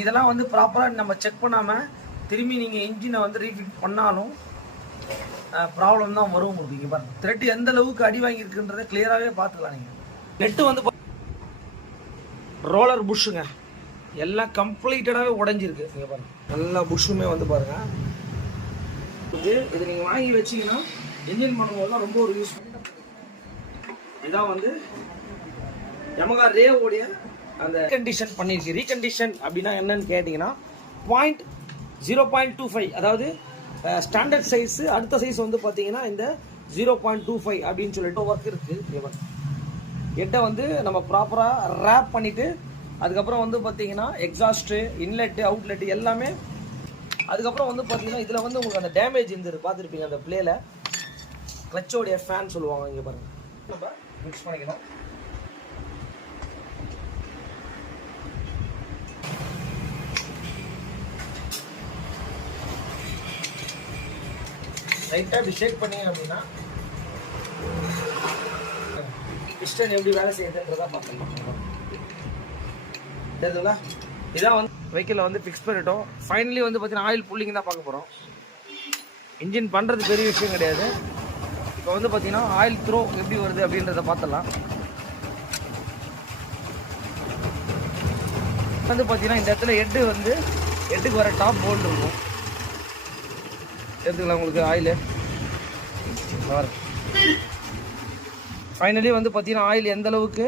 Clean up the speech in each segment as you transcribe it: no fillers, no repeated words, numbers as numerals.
இதெல்லாம் வந்து ப்ராப்பராக நம்ம செக் பண்ணாமல் திரும்பி நீங்கள் இன்ஜினை வந்து ரீஃபிட் பண்ணாலும் ப்ராப்ளம் தான் வரும் உங்களுக்கு. இங்கே பாருங்க த்ரெட் எந்த அளவுக்கு அடி வாங்கியிருக்குன்றதை கிளியராகவே பார்த்துக்கலாம். நீங்கள் நெட்டு வந்து ரோலர் புஷ்ஷுங்க எல்லாம் கம்ப்ளீட்டடாகவே உடஞ்சிருக்கு. நீங்கள் பாருங்கள் எல்லா புஷ்ஷுமே வந்து பாருங்கள். இது நீங்கள் வாங்கி வச்சிங்கன்னா இன்ஜின் பண்ணும்போதுலாம் ரொம்ப ஒரு யூஸ். இதான் வந்து யமகா ரேவோடைய அந்த ரீகண்டிஷன் பண்ணியிருக்கு. ரீகண்டிஷன் அப்படின்னா என்னன்னு கேட்டிங்கன்னா 0.25, அதாவது ஸ்டாண்டர்ட் சைஸு அடுத்த சைஸ் வந்து பார்த்தீங்கன்னா இந்த 0.25 அப்படின்னு சொல்லிட்டு ஒர்க் இருக்குது. ஹெட்டை வந்து நம்ம ப்ராப்பராக ரேப் பண்ணிவிட்டு அதுக்கப்புறம் வந்து பார்த்தீங்கன்னா எக்ஸாஸ்ட்டு இன்லெட்டு அவுட்லெட்டு எல்லாமே. அதுக்கப்புறம் வந்து பார்த்தீங்கன்னா இதில் வந்து உங்களுக்கு அந்த டேமேஜ் இருந்துரு பார்த்துருப்பீங்க அந்த பிளேயில் கிளச்சோடைய ஃபேன் சொல்லுவாங்க. இங்கே பாருங்கள் நம்ம மிக்ஸ் பண்ணிக்கலாம். லைட்டாக இப்படி ஷேக் பண்ணீங்க அப்படின்னா பிஸ்டன் எப்படி வேலை செய்யுதுன்றதா பார்க்கலாம். தெரியுதுங்களா? இதான் வந்து வெஹிக்கிளில் வந்து ஃபிக்ஸ் பண்ணிட்டோம். ஃபைனலி வந்து பார்த்தீங்கன்னா ஆயில் புல்லிங் தான் பார்க்க போகிறோம். இன்ஜின் பண்ணுறது பெரிய விஷயம் கிடையாது. இப்போ வந்து பார்த்தீங்கன்னா ஆயில் த்ரோ எப்படி வருது அப்படின்றத பார்த்துடலாம். வந்து பார்த்தீங்கன்னா இந்த இடத்துல ஹெட்டுக்கு வர டாப் போல்டு இருக்கும். எடுத்துக்கலாம் உங்களுக்கு ஆயிலு. ஃபைனலி வந்து பார்த்தீங்கன்னா ஆயில் எந்த அளவுக்கு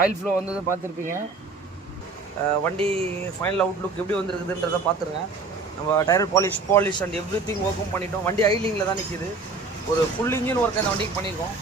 ஆயில் ஃப்ளோ வந்தது பார்த்துருப்பீங்க. வண்டி ஃபைனல் அவுட்லுக் எப்படி வந்துருக்குதுன்றதை பார்த்துருங்க. நம்ம tyre polish and everything ஒர்க்கும் பண்ணிட்டோம். வண்டி ஐலிங்கில் தான் நிற்கிது. ஒரு ஃபுல் இன்ஜின் ஒர்க் அந்த வண்டிக்கு பண்ணியிருக்கோம்.